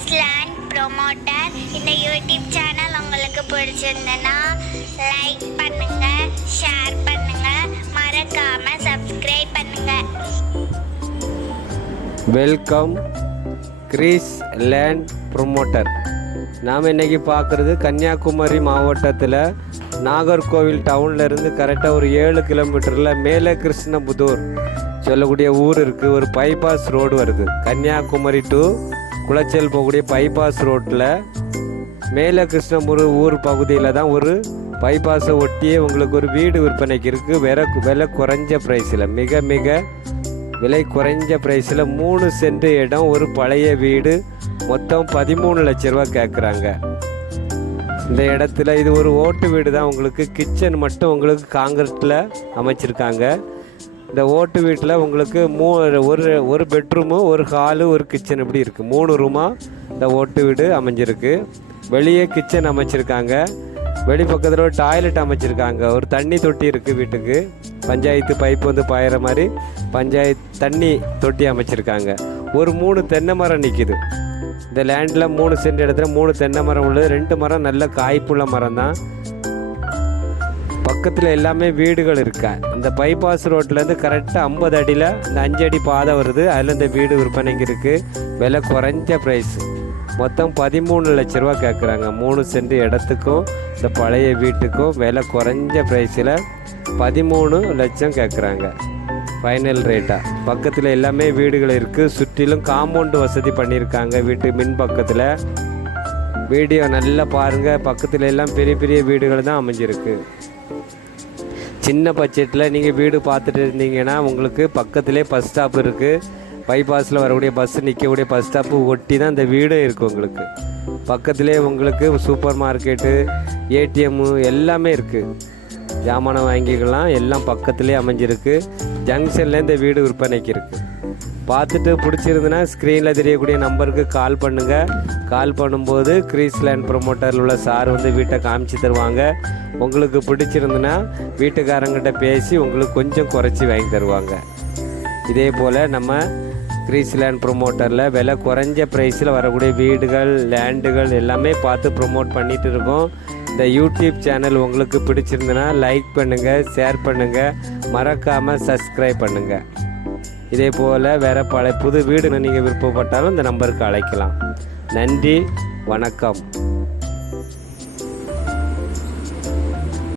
Slant promoter இந்த YouTube channel உங்களுக்கு பிடிச்சிருந்ததுன்னா லைக் பண்ணுங்க ஷேர் பண்ணுங்க. மறக்காம சப்ஸ்கிரைப் பண்ணுங்க. வெல்கம் கிரீஸ் லேண்ட் ப்ரொமோட்டர் நாம் இன்னைக்கு பார்க்குறது கன்னியாகுமரி மாவட்டத்தில் நாகர்கோவில் டவுன்லேருந்து கரெக்டாக ஒரு ஏழு கிலோமீட்டரில் மேலே கிருஷ்ணபுதூர். சொல்லக்கூடிய ஊர் இருக்குது ஒரு பைபாஸ் ரோடு வருது. கன்னியாகுமரி டு குளச்சல் போகக்கூடிய பைபாஸ் ரோட்டில் மேலே கிருஷ்ணபுர ஊர் பகுதியில் தான் ஒரு பைபாஸை ஒட்டியே உங்களுக்கு ஒரு வீடு விற்பனைக்கு இருக்குது விலை விலை குறைஞ்ச ப்ரைஸில் மிக மிக விலை குறைஞ்ச ப்ரைஸில் மூணு சென்ட் இடம். ஒரு பழைய வீடு. மொத்தம் பதிமூணு லட்ச ரூபா கேட்குறாங்க இந்த இடத்துல இது ஒரு ஓட்டு வீடு தான் உங்களுக்கு கிச்சன் மட்டும் உங்களுக்கு காங்கிரீட்டில் அமைச்சிருக்காங்க. இந்த ஓட்டு வீட்டில் உங்களுக்கு மூ ஒரு ஒரு பெட்ரூமு ஒரு ஹாலு ஒரு கிச்சன் இப்படி இருக்குது மூணு ரூமாக இந்த ஓட்டு வீடு அமைஞ்சிருக்கு. வெளியே கிச்சன் அமைச்சிருக்காங்க. வெளி பக்கத்தில் ஒரு டாய்லெட் அமைச்சிருக்காங்க. ஒரு தண்ணி தொட்டி இருக்குது வீட்டுக்கு. பஞ்சாயத்து பைப் வந்து பாயிற மாதிரி பஞ்சாயத்து தண்ணி தொட்டி அமைச்சிருக்காங்க. ஒரு மூணு தென்னை மரம் நிற்கிது இந்த லேண்டில் மூணு சென்ட் இடத்துல மூணு தென்னை மரம் உள்ளது. ரெண்டு மரம் நல்ல காய்ப்புள்ள மரம் தான் பக்கத்தில் எல்லாமே வீடுகள் இருக்கா? இந்த பைபாஸ் ரோட்லேருந்து கரெக்டாக ஐம்பது அடியில் இந்த அஞ்சு அடி பாதை வருது. அதில் இந்த வீடு விற்பனைக்கு இருக்குது விலை குறைஞ்ச ப்ரைஸ் மொத்தம் பதிமூணு லட்ச ரூபா கேட்குறாங்க மூணு சென்ட் இடத்துக்கும் இந்த பழைய வீட்டுக்கும் விலை குறைஞ்ச ப்ரைஸில் பதிமூணு லட்சம் கேட்குறாங்க ஃபைனல் ரேட்டாக பக்கத்தில் எல்லாமே வீடுகள் இருக்குது சுற்றிலும் காம்பவுண்டு வசதி பண்ணியிருக்காங்க வீட்டு மின் பக்கத்தில். வீடியோ நல்லா பாருங்கள் பக்கத்தில் எல்லாம் பெரிய பெரிய வீடுகள் தான் அமைஞ்சிருக்கு. சின்ன பட்ஜெட்டில் நீங்கள் வீடு பார்த்துட்டு இருந்தீங்கன்னா உங்களுக்கு பக்கத்திலே பஸ் ஸ்டாப் இருக்குது பைபாஸில் வரக்கூடிய பஸ் நிற்கக்கூடிய பஸ் ஸ்டாப்பு ஒட்டி தான் இந்த வீடு இருக்குது உங்களுக்கு. பக்கத்திலே உங்களுக்கு சூப்பர் மார்க்கெட்டு ஏடிஎம்மு எல்லாமே இருக்குது ஜாமானம் வாங்கிக்கலாம் எல்லாம் பக்கத்திலே அமைஞ்சிருக்கு. ஜங்ஷன்லேருந்து வீடு விற்பனைக்கு இருக்குது பார்த்துட்டு பிடிச்சிருந்துன்னா ஸ்க்ரீனில் தெரியக்கூடிய நம்பருக்கு கால் பண்ணுங்கள் கால் பண்ணும்போது கிரீஸ்லேண்ட் ப்ரொமோட்டரில் உள்ள சார் வந்து வீட்டை காமிச்சு தருவாங்க. உங்களுக்கு பிடிச்சிருந்துன்னா வீட்டுக்காரங்கிட்ட பேசி உங்களுக்கு கொஞ்சம் குறைச்சி வாங்கி தருவாங்க. இதே போல் நம்ம கிரீஸ்லேண்ட் ப்ரொமோட்டரில் விலை குறைஞ்ச ப்ரைஸில் வரக்கூடிய வீடுகள் லேண்டுகள் எல்லாமே பார்த்து ப்ரொமோட் பண்ணிகிட்டு இருக்கோம். இந்த யூடியூப் சேனல் உங்களுக்கு பிடிச்சிருந்துன்னா லைக் பண்ணுங்கள் ஷேர் பண்ணுங்கள் மறக்காமல் சப்ஸ்கிரைப் பண்ணுங்கள் இதே போல் வேறு பல புது வீடு நீங்கள் விருப்பப்பட்டாலும் இந்த நம்பருக்கு அழைக்கலாம். நன்றி வணக்கம்.